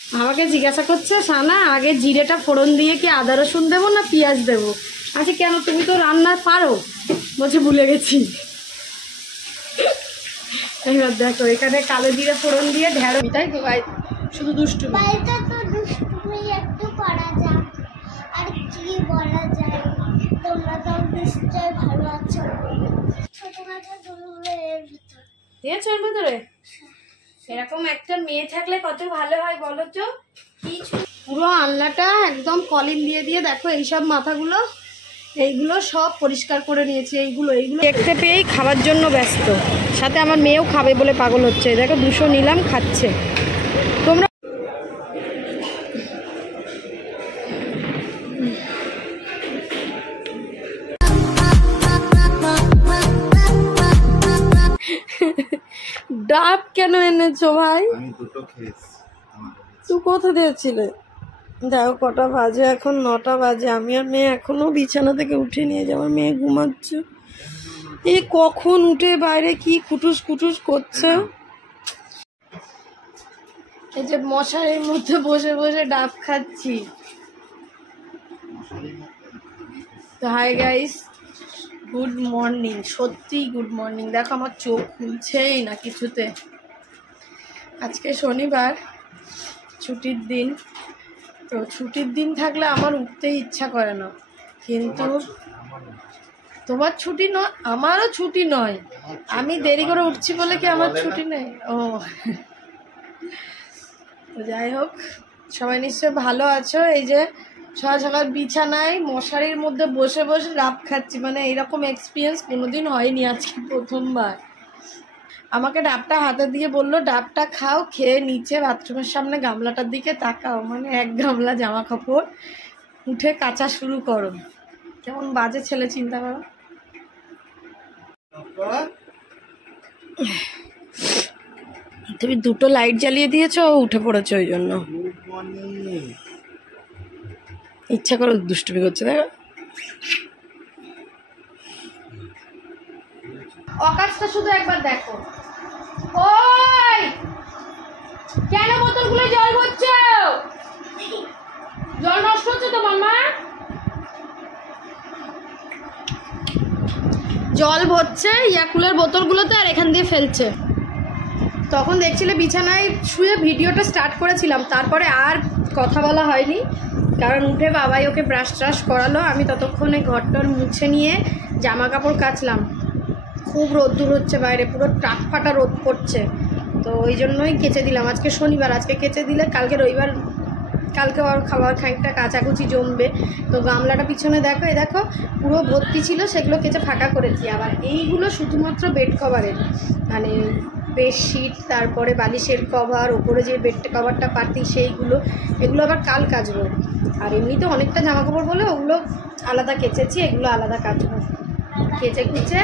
আমাকে জিজ্ঞাসা করছে সানা আগে জিরেটা ফোড়ন দিয়ে কি আদা রসুন দেবো না পেঁয়াজ দেবো। আচ্ছা কেন, তুমি তো রান্না পারো। বলছে ভুলে গেছি। এবার দেখো এখানে কালো জিরে ফোড়ন দিয়ে ঢেঁড়স, তাই তো ভাই? শুধু দুষ্টুমি। বাড়িতে তো দুষ্টুমি একটু করা যায়, আর কি বলা যায়, তোমরা তো নিশ্চয় ভালো আছো। ছোটখাটো দুলুলের ভিতর দিয়েছো এর ভিতরে এরকম একটা মেয়ে থাকলে কত ভালো হয় বলো তো। কিছু পুরো আলনাটা একদম কলিন দিয়ে দিয়ে দেখো এইসব মাথাগুলো এইগুলো সব পরিষ্কার করে নিয়েছি। এইগুলো দেখতে পেয়েই খাবার জন্য ব্যস্ত, সাথে আমার মেয়েও খাবে বলে পাগল হচ্ছে। দেখো 200 নিলাম, খাচ্ছে। তোমরা ডাব কেন এনেছো ভাই? তুই কোথা দিয়েছিলে? দেখো কটা বাজে, এখন 9টা বাজে। আমি আর মেয়ে এখনো বিছানা থেকে উঠে নিয়ে যাবো। আমার মেয়ে ঘুমাচ্ছে। এ কখন উঠে বাইরে কি খুটুস খুটুস করছে। এই যে মশারির মধ্যে বসে বসে ডাব খাচ্ছি। তো হাই গাইস, গুড মর্নিং। সত্যি গুড মর্নিং। দেখো আমার চোখ খুলছেই না কিছুতে। আজকে শনিবার, ছুটির দিন। তো ছুটির দিন থাকলে আমার উঠতে ইচ্ছা করে না, কিন্তু তোমার ছুটি নয়, আমারও ছুটি নয়। আমি দেরি করে উঠছি বলে কি আমার ছুটি নেই? ও তো যাই হোক, সবাই নিশ্চয় ভালো আছো। এই যে সকাল সকাল বিছানায় মশারির মধ্যে বসে বসে ডাব খাচ্ছি, মানে এইরকম এক্সপিরিয়েন্স কোনোদিন হয়নি, আজকে প্রথমবার। আমাকে ডাবটা হাতে দিয়ে বললো ডাবটা খাও, খেয়ে নিচে বাথরুমের সামনে গামলাটার দিকে তাকাও, মানে 1 গামলা জামা কাপড় উঠে কাচা শুরু করো। কেমন বাজে ছেলে চিন্তা করো। তুমি 2টো লাইট জ্বালিয়ে দিয়েছো, উঠে পড়েছো, ওই জন্য ইচ্ছা করে দুষ্টুমি করছে। দেখো আকাশটা শুধু একবার দেখো। ওই কেন বোতলগুলো জল ভরছো? জল নষ্ট হচ্ছে তো মামা। জল ভরছে ইয়াকুলের বোতলগুলোতে, আর এখান দিয়ে ফেলছে। তখন দেখছিলে বিছানায় শুয়ে ভিডিওটা স্টার্ট করেছিলাম, তারপরে আর কথা বলা হয়নি, কারণ উঠে বাবাই ওকে ব্রাশ ট্রাশ করালো। আমি ততক্ষণে ঘরটর মুছে নিয়ে জামা কাপড় কাচলাম। খুব রোদ্দুর হচ্ছে বাইরে, পুরো টাক ফাটা রোদ পড়ছে, তো ওই জন্যই কেচে দিলাম। আজকে শনিবার, আজকে কেচে দিলে কালকে রবিবার, কালকে আর খাবার খানিকটা কাচাকুচি জমবে। তো গামলাটা পিছনে দেখো, এই দেখো পুরো ভর্তি ছিল, সেগুলো কেচে ফাঁকা করেছি। আবার এইগুলো শুধুমাত্র বেড কভারের, মানে বেডশিট, তারপরে বালিশের কভার, ওপরে যে বেড কভারটা পাতি সেইগুলো, এগুলো আবার কাল কাচবো। আর এমনিতে অনেকটা জামা কাপড় বলে ওগুলো আলাদা কেচেছি, এগুলো আলাদা কাচবো। কেচে কুচে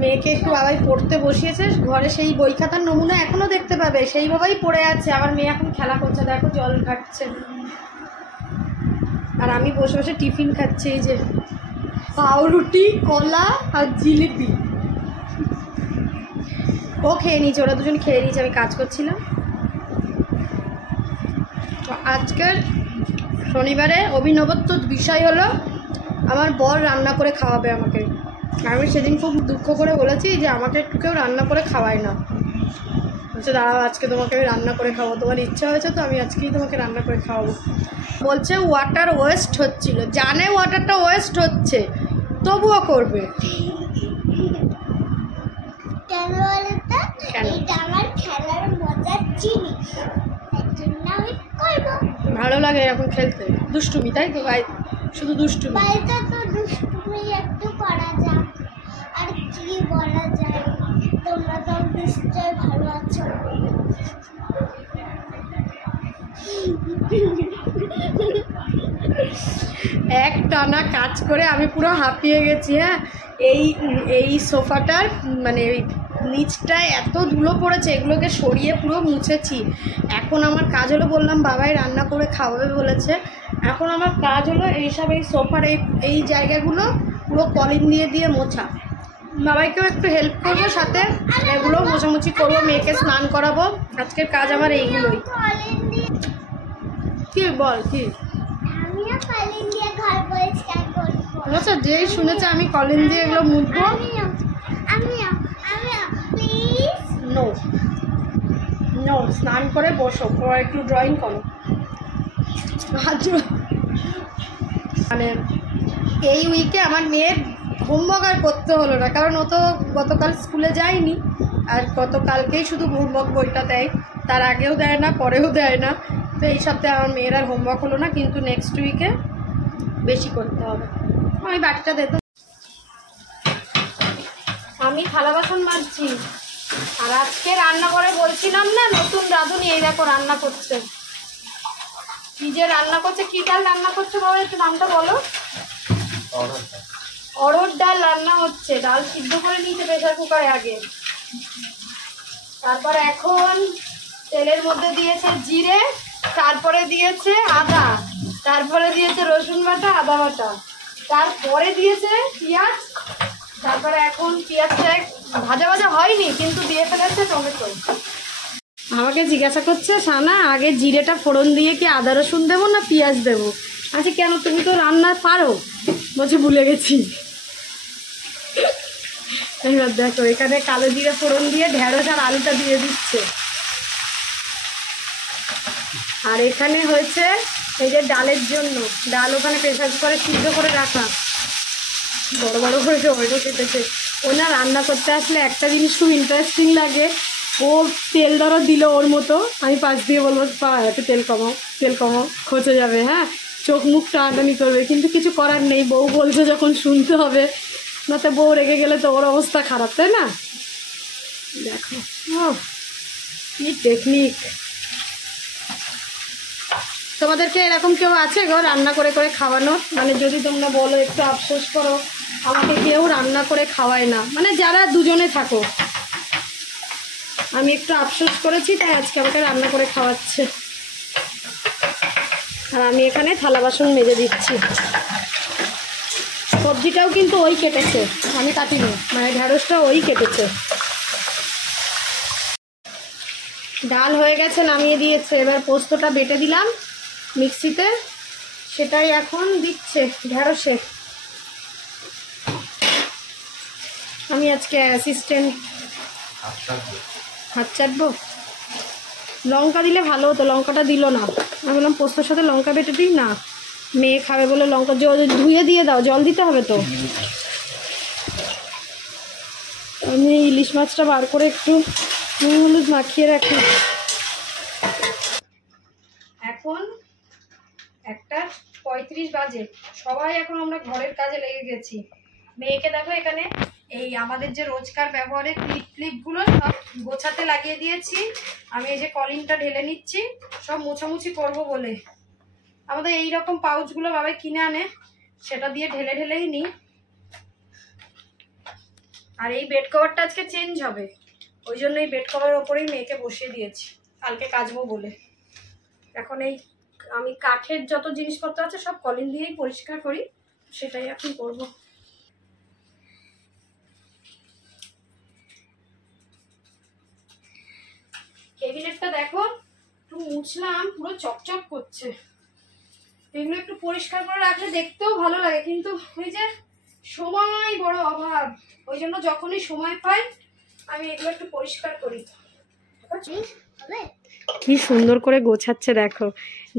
মেয়েকে একটু বাবাই পড়তে বসিয়েছে। ঘরে সেই বই খাতার নমুনা এখনও দেখতে পাবে, সেই বাবাই পড়ে আছে। আবার মেয়ে এখন খেলা করছে, দেখো জল ঘাটছে। আর আমি বসে বসে টিফিন খাচ্ছি, এই যে পাউরুটি, কলা আর জিলিপি। ও খেয়ে নিয়েছে, ওরা দুজন খেয়ে নিয়েছে, আমি কাজ করছিলাম। তো আজকের শনিবারে অভিনবত্ব বিষয় হলো আমার বর রান্না করে খাওয়াবে আমাকে। আমি সেদিন খুব দুঃখ করে বলেছি যে আমাকে একটু কেউ রান্না করে খাওয়ায় না। বলছে দাঁড়াও আজকে তোমাকে আমি রান্না করে খাওয়াবো, তোমার ইচ্ছা হয়েছে তো আমি আজকেই তোমাকে রান্না করে খাওয়াবো। বলছে ওয়াটার ওয়েস্ট হচ্ছিল, জানে ওয়াটারটা ওয়েস্ট হচ্ছে তবুও করবে। কেন বলো তো? এটা আমার খেলার মজার জিনিস, তার জন্য আমি করবো। ভালো লাগে এরকম খেলতে, দুষ্টুমি, তাই তো ভাই? শুধু দুষ্টুমি। বাড়িতে তো দুষ্টুমি একটু করা যায়, আর কি বলা যায়, তোমরা তো নিশ্চয় ভালো আছো। এক টানা কাজ করে আমি পুরো হাঁপিয়ে গেছি। হ্যাঁ, এই সোফাটার মানে নিচটায় এত ধুলো পড়েছে, এগুলোকে সরিয়ে পুরো মুছেছি। এখন আমার কাজ হলো, বললাম বাবাই রান্না করে খাওয়াবে বলেছে, এখন আমার কাজ হলো এইসব এই সোফার এই জায়গাগুলো পুরো কলিন দিয়ে দিয়ে মোছা। বাবাইকেও একটু হেল্প করবো, সাথে এগুলো মোছামুছি করবো, মেয়েকে স্নান করাবো। আজকের কাজ আমার এইগুলোই। কি বল কি? আমিও কলিং দিয়ে ঘর পরিষ্কার করবো। আচ্ছা, যেই শুনেছে আমি কলিন দিয়ে এগুলো মুছবো। আমিও প্লিজ। নো নো, স্নান করে বসো, পর একটু ড্রয়িং করো। মানে এই উইকে আমার মেয়ের হোমওয়ার্ক আর করতে হলো না, কারণ ও তো গতকাল স্কুলে যায়নি, আর গতকালকেই শুধু হোমওয়ার্ক বইটা দেয়, তার আগেও দেয় না, পরেও দেয় না। তো এই সপ্তাহে আমার মেয়ের আর হোমওয়ার্ক হলো না, কিন্তু নেক্সট উইকে বেশি করতে হবে। আমি বাকিটা দিত, আমি থালা বাসন মাজছি। আর আজকে রান্না করে বলছিলাম না, নতুন রাঁধুনি, এই দেখো রান্না করছে। কি যে রান্না করছে, কি ডাল রান্না করছে বাবা, একটু নামটা বলো। অড়হর ডাল রান্না হচ্ছে। ডাল সিদ্ধ করে নিয়েছে প্রেসার কুকারে আগে, তারপর এখন তেলের মধ্যে দিয়েছে জিরে, তারপরে দিয়েছে আদা, তারপরে দিয়েছে রসুন বাটা, আদা বাটা, তারপরে দিয়েছে পেঁয়াজ, তারপরে এখন পেঁয়াজটা ভাজা ভাজা হয়নি কিন্তু দিয়ে ফেলেছে টমেটো। আমাকে জিজ্ঞাসা করছে সানা, আগে জিরেটা ফোড়ন দিয়ে কি আদা রসুন দেবো না পেঁয়াজ দেবো? আচ্ছা কেন, তুমি তো রান্না পারো? বলছে ভুলে গেছি। এবার দেখো এখানে কালো জিরে ফোড়ন দিয়ে ঢেঁড়স আর আলুটা দিয়ে দিচ্ছে। আর এখানে হয়েছে এই যে ডালের জন্য, ডাল ওখানে প্রেসার কুকারে সিদ্ধ করে রাখা, বড় বড় করে টমেটো কেটেছে। ও না রান্না করতে আসলে একটা জিনিস খুব ইন্টারেস্টিং লাগে, ও তেল ধরো দিল ওর মতো, আমি পাশ দিয়ে বলবো পা একটু তেল কমাও, তেল কমাও, খচে যাবে, হ্যাঁ চোখ মুখ টানাটানি করবে, কিন্তু কিছু করার নেই, বউ বলছে যখন শুনতে হবে, না তো বউ রেগে গেলে তো ওর অবস্থা খারাপ, তাই না? দেখো ও কি টেকনিক। তোমাদেরকে এরকম কেউ আছে গো রান্না করে করে খাওয়ানোর? মানে যদি তোমরা বলো একটু আফসোস করো, আমাকে কেউ রান্না করে খাওয়ায় না, মানে যারা দুজনে থাকো, আমি একটু আফসোস করেছি তাই আজকে আমাকে রান্না করে খাওয়াচ্ছে। আর আমি এখানে থালা বাসন মেজে দিচ্ছি। সবজিটাও কিন্তু ওই কেটেছে, আমি কাটিনি, মানে ঢেঁড়সটা ওই কেটেছে। ডাল হয়ে গেছে, নামিয়ে দিয়েছে। এবার পোস্তটা বেটে দিলাম মিক্সিতে, সেটাই এখন দিচ্ছে ঢেঁড়সে। আমি আজকে অ্যাসিস্ট্যান্ট, হাত চাটবো। লঙ্কা দিলে ভালো হতো, লঙ্কাটা দিল না। আমি বললাম পোস্তর সাথে লঙ্কা বেটে দিই না, মেয়ে খাবে বলে লঙ্কা ধুয়ে দিয়ে দাও, জল দিতে হবে তো। আমি ইলিশ মাছটা বার করে একটু নুন হলুদ মাখিয়ে রাখি। এখন 1:35 বাজে, সবাই এখন আমরা ঘরের কাজে লেগে গেছি। মেয়েকে দেখো এখানে এই আমাদের যে রোজকার ব্যবহারের ক্লিপগুলো সব গোছাতে লাগিয়ে দিয়েছি। আমি এই যে কলিংটা ঢেলে নিচ্ছি, সব মোছামুছি করব বলে। আমাদের এই রকম পাউচগুলো বাবাই কিনে আনে, সেটা দিয়ে ঢেলে ঢেলেই নিই। আর এই বেড কভারটা আজকে চেঞ্জ হবে, ওই জন্য এই বেড কভারের ওপরেই মেয়েকে বসিয়ে দিয়েছি, কালকে কাচবো বলে। এখন এই আমি কাঠের যত জিনিসপত্র আছে সব কলিং দিয়েই পরিষ্কার করি, সেটাই এখন করব। ক্যাবিনেটটা দেখো একটু মুছলাম, পুরো চকচক করছে। এগুলো একটু পরিষ্কার করে রাখলে দেখতেও ভালো লাগে, কিন্তু ওই যে সময় বড় অভাব, ওই জন্য যখনই সময় পাই আমি এগুলো একটু পরিষ্কার করি। কি সুন্দর করে গোছাচ্ছে দেখো,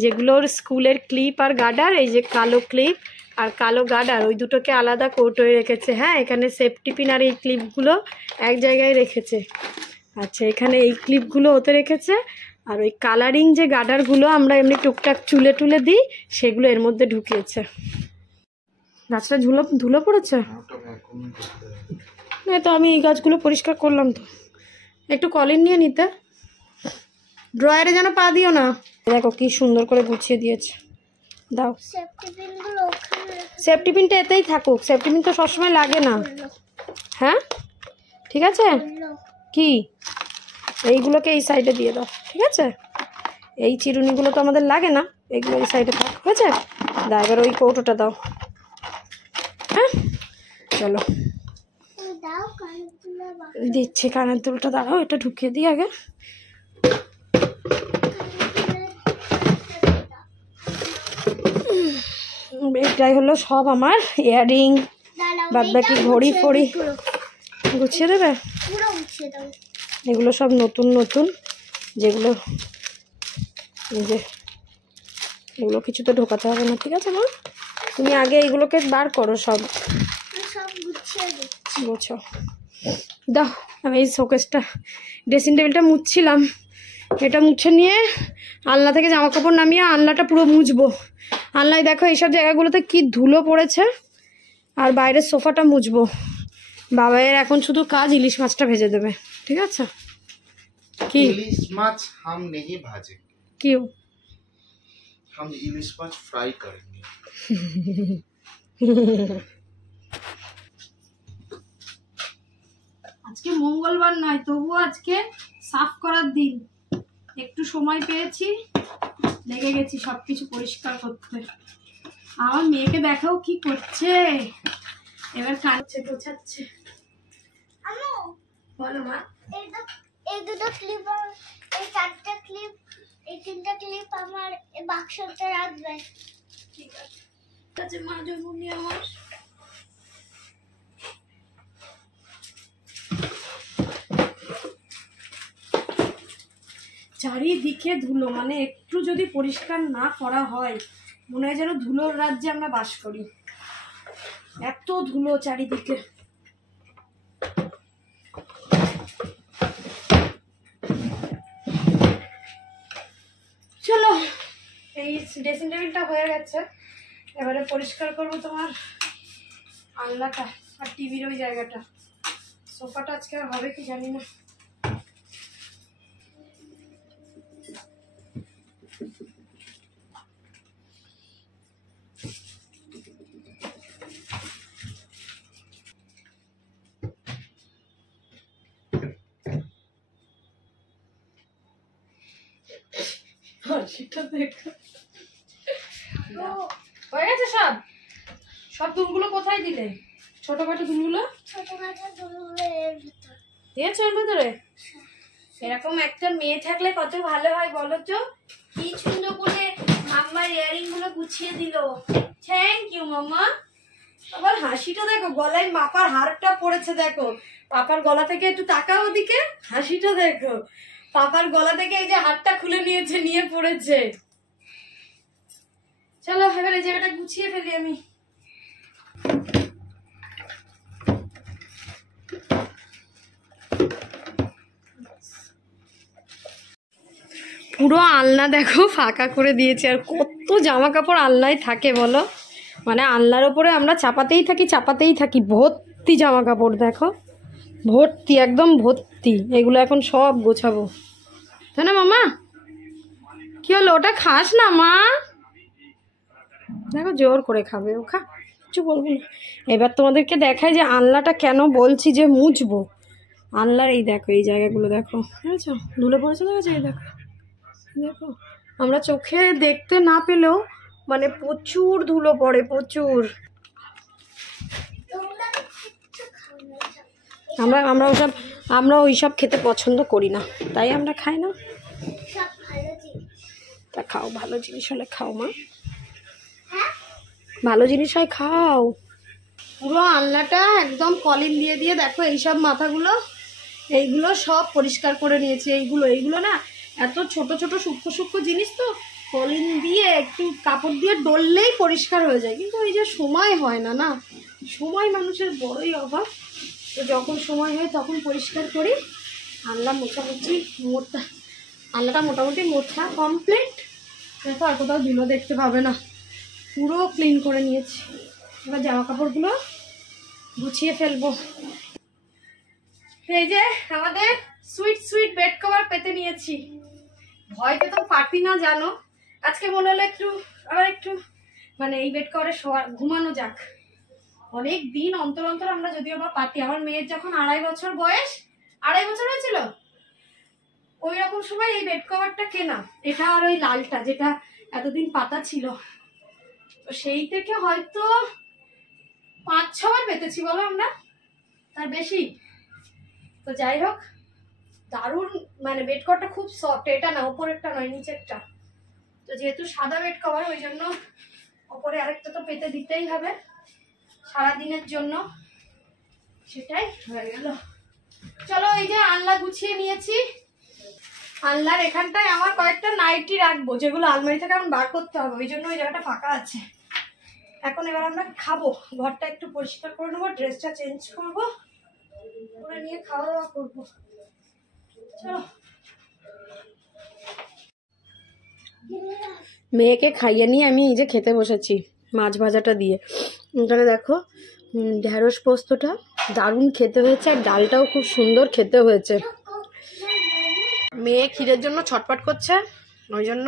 যেগুলোর স্কুলের ক্লিপ আর গার্ডার, এই যে কালো ক্লিপ আর কালো গার্ডার, ওই দুটোকে আলাদা কৌটোয় রেখেছে। হ্যাঁ এখানে সেফটি পিন আর এই ক্লিপগুলো এক জায়গায় রেখেছে। আচ্ছা এখানে এই ক্লিপগুলো ওতে রেখেছে, আর ওই কালারিং যে গার্ডারগুলো আমরা এমনি টুকটাক চুলে টুলে দিই, সেগুলো এর মধ্যে ঢুকিয়েছে। গাছটা ধুলো পড়েছে, না তো আমি এই গাছগুলো পরিষ্কার করলাম তো। একটু কলিন নিয়ে নিতে, ড্রয়ারে যেন পা দিও না। দেখো কি সুন্দর করে গুছিয়ে দিয়েছে, দাও। সেফটি পিনটা এতেই থাকুক, সেফটি পিন তো সবসময় লাগে না। হ্যাঁ ঠিক আছে, কি এইগুলোকে এই সাইডে দিয়ে দাও, ঠিক আছে? এই চিরুনিগুলো তো আমাদের লাগে না, এইগুলো এই সাইডে থাক, হয়েছে? দাও এবার ওই কৌটোটা দাও। হ্যাঁ চলো দিচ্ছি কানের দুলটা, দাঁড়াও এটা ঢুকিয়ে দিই আগে। এটাই হলো সব আমার ইয়ারিং, বাদ বাকি ঘড়ি ফড়ি গুছিয়ে দেবে। পুরো মুছে দাও। এগুলো সব নতুন নতুন, যেগুলো এই যে এগুলো কিছু তো ঢোকাতে হবে না, ঠিক আছে মা? তুমি আগে এইগুলোকে বার করো, সব আমি সব গুছিয়ে দিচ্ছি। বুঝছো? দাও, আমি এই শোকেসটা ড্রেসিং টেবিলটা মুছছিলাম, এটা মুছে নিয়ে আলনা থেকে জামা কাপড় নামিয়ে আলনাটা পুরো মুছবো। আলনায় দেখো এইসব জায়গাগুলোতে কি ধুলো পড়েছে, আর বাইরের সোফাটা মুছবো। বাবাইয়ের এখন শুধু কাজ ইলিশ মাছটা ভেজে দেবে, ঠিক আছে? কি इलिश माछ हम नहीं भाजेंगे, কি हम इलिश माछ फ्राई करेंगे। আজকে মঙ্গলবার নয়, তবুও আজকে সাফ করার দিন। একটু সময় পেয়েছি, লেগে গেছি সবকিছু পরিষ্কার করতে। আমার মেয়েকে দেখাও কি করছে, এবার কাটছে গোছাচ্ছে। আম্মু, বলো মা। এই দুটো ক্লিপ আর এই 4টা ক্লিপ, এই 3টা ক্লিপ আমার এই বাক্সতে রাখবে। ঠিক আছে মা, জন্মনি আমার। চারিদিকে ধুলো, মানে একটু যদি পরিষ্কার না করা হয় মনে হয় যেন ধুলোর রাজ্যে আমরা বাস করি, এত ধুলো চারিদিকে। চলো, এই ড্রেসিং টেবিলটা হয়ে গেছে, এবারে পরিষ্কার করবো তোমার আলনাটা আর টিভির ওই জায়গাটা। সোফাটা আজকে আর হবে কি জানি না। সেটা দেখো হয়ে গেছে সব। সব দুলগুলো কোথায় দিলে? ছোটখাটো দুলগুলো ছোটখাটো দুলগুলো এর ভিতর দিয়েছো এর ভিতরে? এরকম একটা মেয়ে থাকলে কত ভালো হয় বলো তো। কি সুন্দর করে মাম্মার ইয়ারিং গুলো গুছিয়ে দিল। থ্যাংক ইউ মাম্মা। আবার হাসিটা দেখো, গলায় মাপার হারটা পড়েছে দেখো। পাপার গলা থেকে একটু তাকাও ওদিকে, হাসিটা দেখো। পাপার গলা থেকে এই যে হারটা খুলে নিয়েছে, নিয়ে পড়েছে। চলো এবার এই জায়গাটা গুছিয়ে ফেলি আমি। পুরো আলনা দেখো ফাঁকা করে দিয়েছে। আর কত জামা কাপড় আলনায় থাকে বলো, মানে আলনার ওপরে আমরা চাপাতেই থাকি। ভর্তি জামা কাপড় দেখো, ভর্তি, একদম ভর্তি। এগুলো এখন সব গোছাবো, তাই না মামা? কি হলো, ওটা খাস না মা? দেখো জোর করে খাবে, ও খা, কিছু বলবো না। এবার তোমাদেরকে দেখায় যে আলনাটা কেন বলছি যে মুছবো। আলনার এই দেখো এই জায়গাগুলো দেখো, বুঝেছো? ধুলে পড়েছে, দেখেছো? এই দেখো দেখো, আমরা চোখে দেখতে না পেলেও মানে প্রচুর ধুলো পড়ে, প্রচুর। তোমরা কিচ্ছু খাও না। আমরা ওইসব খেতে পছন্দ করি না, তাই আমরা খাই না। সব ভালো জিনিস। তা খাও, ভালো জিনিস হলে খাও মা, হ্যাঁ, ভালো জিনিস হয় খাও। পুরো আলনাটা একদম কলিন দিয়ে দিয়ে দেখো এইসব মাথাগুলো, এইগুলো সব পরিষ্কার করে নিয়েছি। এইগুলো না এত ছোট ছোট সূক্ষ্ম সূক্ষ্ম জিনিস, তো কলিন দিয়ে একটু কাপড় দিয়ে ডললেই পরিষ্কার হয়ে যায়। কিন্তু এই যে সময় হয় না, না সময় মানুষের বড়ই অভাব। তো যখন সময় হয় তখন পরিষ্কার করি। আলনাটা মোটামুটি মোছা কমপ্লিট। দেখো আর কোথাও ধুলো দেখতে পাবে না, পুরো ক্লিন করে নিয়েছি। এবার জামা কাপড়গুলো গুছিয়ে ফেলবো। এই যে আমাদের সুইট বেড কভার পেতে নিয়েছি। ভয় পেতে পারতি না জানো, আজকে মনে হলো একটু মানে এই বেড কভারে ঘুমানো যাক। অনেক দিন অন্তর অন্তর আমরা যদিও বা পাতি। আমার মেয়ের যখন 2.5 বছর বয়স, 2.5 বছর হয়েছিল, ওই রকম সময় এই বেড কভারটা কেনা। এটা আর ওই লালটা যেটা এতদিন পাতা ছিল, তো সেই থেকে হয়তো 5-6 বার পেতেছি বলো আমরা, তার বেশি। তো যাই হোক, দারুণ মানে বেড কভারটা খুব সফট। এটা না, উপরেরটা নয়, নিচেরটা। তো যেহেতু সাদা বেড কভার, ওই জন্য ওপরে আরেকটা তো পেতে দিতেই হবে সারাদিনের জন্য, সেটাই হয়ে গেল। চলো এই যে আনলা গুছিয়ে নিয়েছি। আনলার এখানটায় আমার কয়েকটা নাইটি রাখবো, যেগুলো আলমারি থেকে এখন বার করতে হবে, ওই জন্য ওই জায়গাটা ফাঁকা আছে। এখন এবার আমরা খাবো, ঘরটা একটু পরিষ্কার করে নেবো, ড্রেসটা চেঞ্জ করবো, করে নিয়ে খাওয়া দাওয়া করবো। চলো। মেয়েকে খাইয়ে নিয়ে আমি এই যে খেতে বসেছি মাছ ভাজাটা দিয়ে। এখানে দেখো ঢেঁড়স পোস্তটা দারুণ খেতে হয়েছে, আর ডালটাও খুব সুন্দর খেতে হয়েছে। মেয়ে ক্ষীরের জন্য ছটপট করছে, ওই জন্য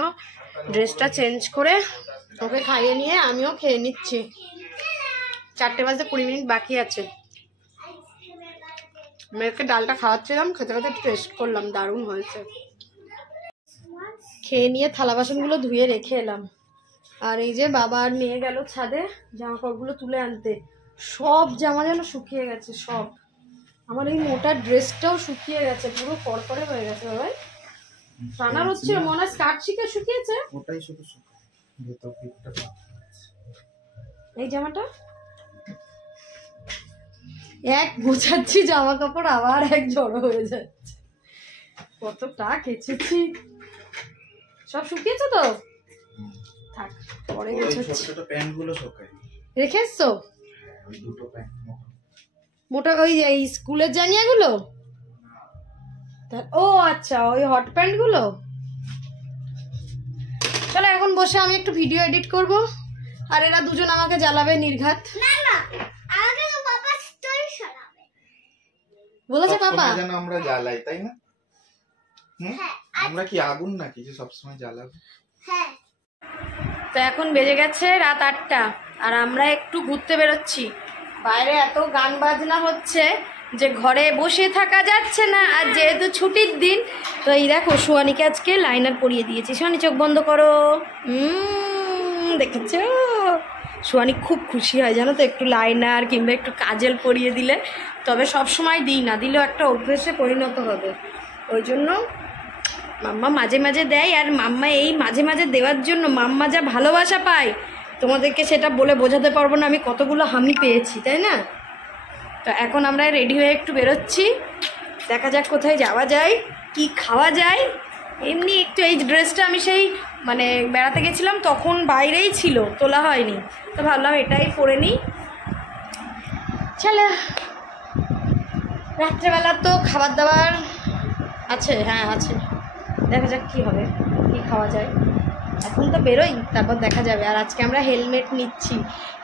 ড্রেসটা চেঞ্জ করে ওকে খাইয়ে নিয়ে আমিও খেয়ে নিচ্ছি। 4টে বাজতে 20 মিনিট বাকি আছে। মেয়েকে ডালটা খাওয়াচ্ছিলাম, খেতে খেতে টেস্ট করলাম, দারুণ হয়েছে। খেয়ে নিয়ে থালা বাসনগুলো ধুয়ে রেখে এলাম। আর এই যে বাবা আর নিয়ে গেল ছাদে জামা কাপড়গুলো তুলে আনতে। সব জামা যেন শুকিয়ে গেছে, সব। আমার এই মোটা ড্রেসটাও শুকিয়ে গেছে, পুরো কড়কড়ে হয়ে গেছে। বাবাই রান্নার হচ্ছিল মনে হয় স্কার্ট শিখে শুকিয়েছে। ওটাই শুধু ভেতর দিকটা। এই জামাটা এক গোছাচ্ছি জামা কাপড়, আবার এক জড়ো হয়ে যাচ্ছে। কতটা কেচেছি, সব শুকিয়েছে তো থাক, পরে গোছাচ্ছি। ছোট ছোট প্যান্ট গুলো শুকাই রেখে এসছো? ওই দুটো প্যান্ট মোটা ওই এই স্কুলের জানিয়াগুলো? ও আচ্ছা, ওই হট প্যান্ট গুলো। চলো এখন বসে আমি একটু ভিডিও এডিট করব, আর এরা দুজন আমাকে জ্বালাবে নির্ঘাত। না না, আমাকে তো বাবা স্টোরি শোনাবে বলেছে বাবা। যেন আমরা জ্বালাই, তাই না? আমরা কি আগুন নাকি যে সবসময় জ্বালাবো? হ্যাঁ। তো এখন বেজে গেছে রাত 8টা, আর আমরা একটু ঘুরতে বেরোচ্ছি। বাইরে এত গান বাজনা হচ্ছে যে ঘরে বসে থাকা যাচ্ছে না। আর যেহেতু ছুটির দিন, তো এই দেখো সোয়ানিকে আজকে লাইনার পরিয়ে দিয়েছি। সোয়ানি চোখ বন্ধ করো। দেখেছো, সোয়ানি খুব খুশি হয় জানো তো, একটু লাইনার কিংবা একটু কাজল পরিয়ে দিলে। তবে সব সময় দিই না, দিলেও একটা অভ্যেসে পরিণত হবে। ওই জন্য মাম্মা মাঝে মাঝে দেয়, আর মাম্মা এই মাঝে মাঝে দেওয়ার জন্য মাম্মা যা ভালোবাসা পায়, তোমাদেরকে সেটা বলে বোঝাতে পারবো না আমি কতগুলো হামি পেয়েছি, তাই না? তো এখন আমরা রেডি হয়ে একটু বেরোচ্ছি, দেখা যাক কোথায় যাওয়া যায়, কি খাওয়া যায়। এমনি একটু এই ড্রেসটা আমি সেই মানে বেড়াতে গেছিলাম তখন বাইরেই ছিল, তোলা হয়নি, তো ভাবলাম এটাই পরে নিই। চলো, রাত্রেবেলা তো খাবার দাবার আছে, হ্যাঁ আছে, দেখা যাক কি হবে, কি খাওয়া যায়। এখন তো বেরোই, তারপর দেখা যাবে। আর আজকে আমরা হেলমেট নিচ্ছি।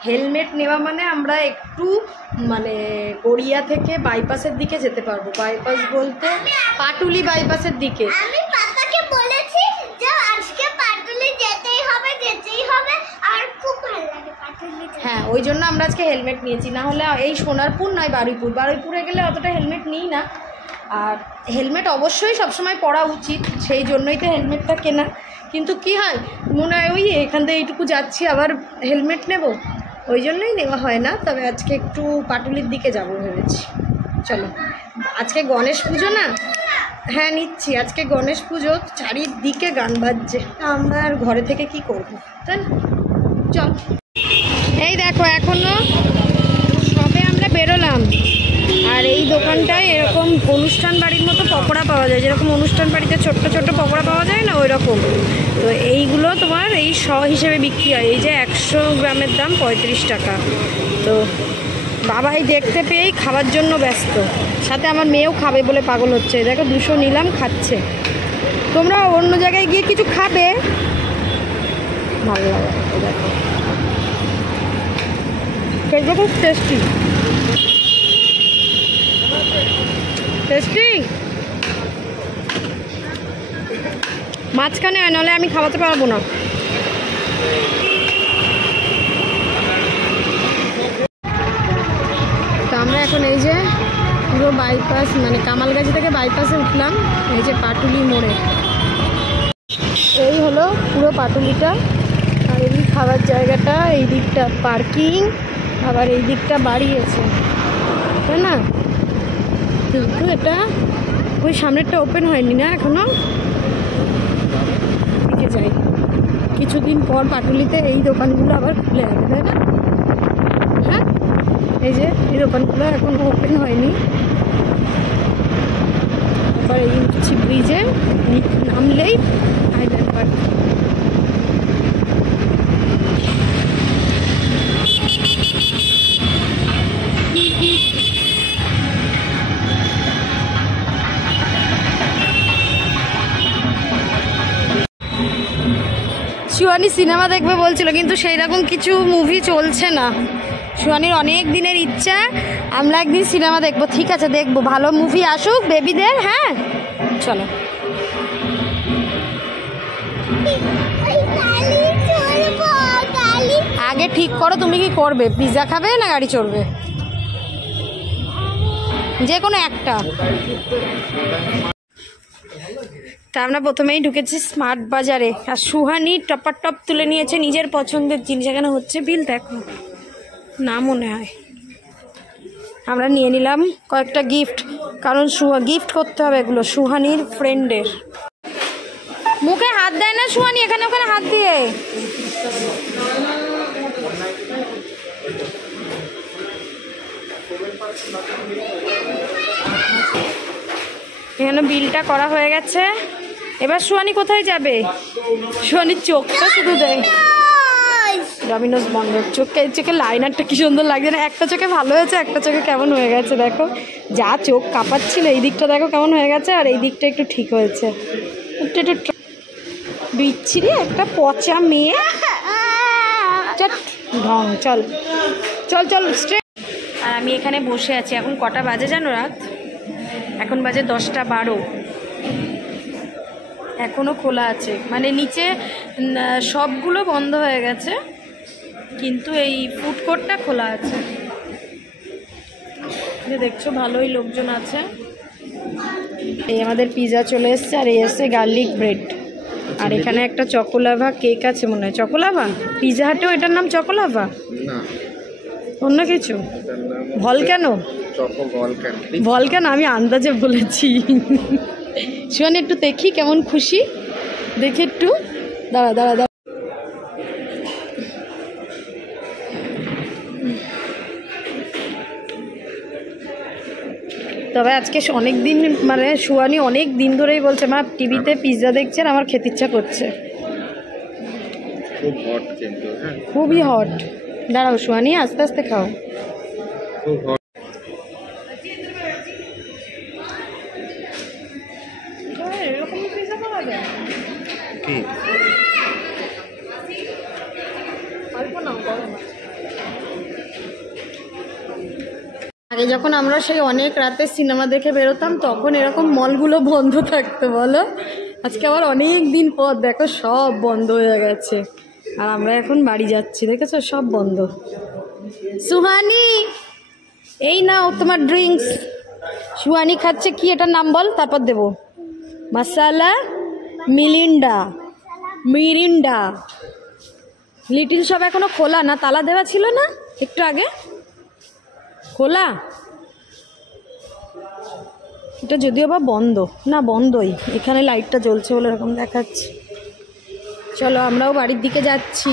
হেলমেট নেওয়া মানে আমরা একটু মানে গড়িয়া থেকে বাইপাসের দিকে যেতে পারবো। বাইপাস বলতে পাটুলি বাইপাসের দিকে। আমি পাপাকে বলেছি যে আজকে পাটুলি যেতেই হবে, আর খুব ভালো লাগে পাটুলি। হ্যাঁ, ওই জন্য আমরা আজকে হেলমেট নিয়েছি, না হলে এই সোনারপুর নয় বারুইপুরে গেলে অতটা হেলমেট নিই না। আর হেলমেট অবশ্যই সবসময় পরা উচিত, সেই জন্যই তো হেলমেটটা কেনা। কিন্তু কি হয়, মনে হয় ওই এখান থেকে এইটুকু যাচ্ছি আবার হেলমেট নেব, ওই জন্যই নেওয়া হয় না। তবে আজকে একটু পাটুলির দিকে যাব ভেবেছি। চলো, আজকে গণেশ পুজো না? হ্যাঁ নিচ্ছি, আজকে গণেশ পুজো, চারিদিকে গান বাজছে, আমরা আর ঘরে থেকে কি করবো, তাই না? চল, এই দেখো এখনো সবে আমরা বেরোলাম। আর এই দোকানটায় এরকম অনুষ্ঠান বাড়ির মতো পকোড়া পাওয়া যায়, যেরকম অনুষ্ঠান বাড়িতে ছোট্ট ছোট্ট পকোড়া পাওয়া যায় না, ওই রকম। তো এইগুলো তোমার এই শ হিসেবে বিক্রি হয়। এই যে 100 গ্রামের দাম 35 টাকা। তো বাবাই দেখতে পেয়েই খাবার জন্য ব্যস্ত, সাথে আমার মেয়েও খাবে বলে পাগল হচ্ছে। দেখো 200 নিলাম, খাচ্ছে। তোমরা অন্য জায়গায় গিয়ে কিছু খাবে, ভালো লাগে। দেখো খেতে খুব টেস্টি টেস্টি। মাঝখানে হয়, নাহলে আমি খাওয়াতে পারবো না। তো আমরা এখন এই যে পুরো বাইপাস মানে কামালগাছি থেকে বাইপাসে উঠলাম, এই যে পাটুলি মোড়ে। এই হলো পুরো পাটুলিটা। আর এই খাবার জায়গাটা, এই দিকটা পার্কিং, আবার এই দিকটা বাড়িয়েছে, তাই না? এটা ওই সামনেরটা ওপেন হয়নি না এখনো। দিকে যাই, কিছুদিন পর পাটুলিতে এই দোকানগুলো আবার খুলে যাবে, তাই না? হ্যাঁ, এই যে এই দোকানগুলো এখন ওপেন হয়নি। তারপর এই উঠছি ব্রিজে, নামলেই আইল্যান্ড পার্ক। সুহানি সিনেমা দেখবে বলছিল, কিন্তু সেই রকম কিছু মুভি চলছে না। সুহানির অনেক দিনের ইচ্ছা আমরা একদিন সিনেমা দেখবো। ঠিক আছে, দেখবো, ভালো মুভি আসুক বেবিদের। হ্যাঁ চলো। আগে ঠিক করো তুমি কি করবে, পিৎজা খাবে না গাড়ি চড়বে? যে কোনো একটা। তা আমরা প্রথমেই ঢুকেছি স্মার্ট বাজারে, আর সুহানি টপার টপ তুলে নিয়েছে নিজের পছন্দের জিনিস। এখানে হচ্ছে বিল, দেখো না মনে হয়। আমরা নিয়ে নিলাম কয়েকটা গিফট, কারণ গিফট করতে হবে এগুলো সুহানির ফ্রেন্ডের। মুখে হাত দেয় না সুহানি, এখানে ওখানে হাত দিয়ে। এখানে বিলটা করা হয়ে গেছে। এবার সুহানি কোথায় যাবে? সুহানির চোখটা শুধু দেয়, ডমিনোজ বন্ধ। চোখে লাইনারটা কি সুন্দর লাগছে না? একটা চোখে ভালো হয়েছে, একটা চোখে কেমন হয়ে গেছে দেখো। যা চোখ কাঁপাচ্ছিল এই দিকটা দেখো কেমন হয়ে গেছে, আর এই দিকটা একটু ঠিক হয়েছে। একটু বিচ্ছিরি একটা পচা মেয়ে। ঢং। চল চল চল স্ট্রেট। আর আমি এখানে বসে আছি। এখন কটা বাজে জানো? রাত এখন বাজে 10:12। এখনও খোলা আছে, মানে নিচে সবগুলো বন্ধ হয়ে গেছে, কিন্তু এই ফুড কোর্টটা খোলা আছে। যে দেখছো ভালোই লোকজন আছে। এই আমাদের পিৎজা চলে এসছে, আর এই এসছে গার্লিক ব্রেড। আর এখানে একটা চকোলাভা কেক আছে মনে হয়। চকোলাভা পিৎজা হাটেও এটার নাম চকোলাভা না অন্য কিছু? ভলক্যানো? ভলক্যানো আমি আন্দাজে বলেছি। সুহানি একটু দেখি কেমন খুশি, দেখি একটু। দাঁড়া দাঁড়া দাঁড়া। তবে আজকে অনেক দিন, মানে সুহানি অনেক দিন ধরেই বলছে মা টিভিতে পিৎজা দেখছেন, আমার খেতে ইচ্ছা করছে। খুব হট কিন্তু, খুবই হট। দাঁড়াও সুহানি, আস্তে আস্তে খাও। খুব হট। আগে যখন আমরা সেই অনেক রাতে সিনেমা দেখে বেরোতাম, তখন এরকম মলগুলো বন্ধ থাকতো বলো। আজকে আবার অনেক দিন পর দেখো সব বন্ধ হয়ে গেছে। আর আমরা এখন বাড়ি যাচ্ছি, দেখেছো সব বন্ধ। সুহানি এই নাও তোমার ড্রিঙ্কস। সুহানি খাচ্ছে কি, এটার নাম বল, তারপর দেবো। মশালা মিরিন্ডা। লিটিল শপ এখনো খোলা না? তালা দেওয়া ছিল না একটু আগে? খোলা? এটা যদিও বা বন্ধ না, বন্ধই। এখানে লাইটটা জ্বলছে বলে এরকম দেখাচ্ছে। চলো আমরাও বাড়ির দিকে যাচ্ছি।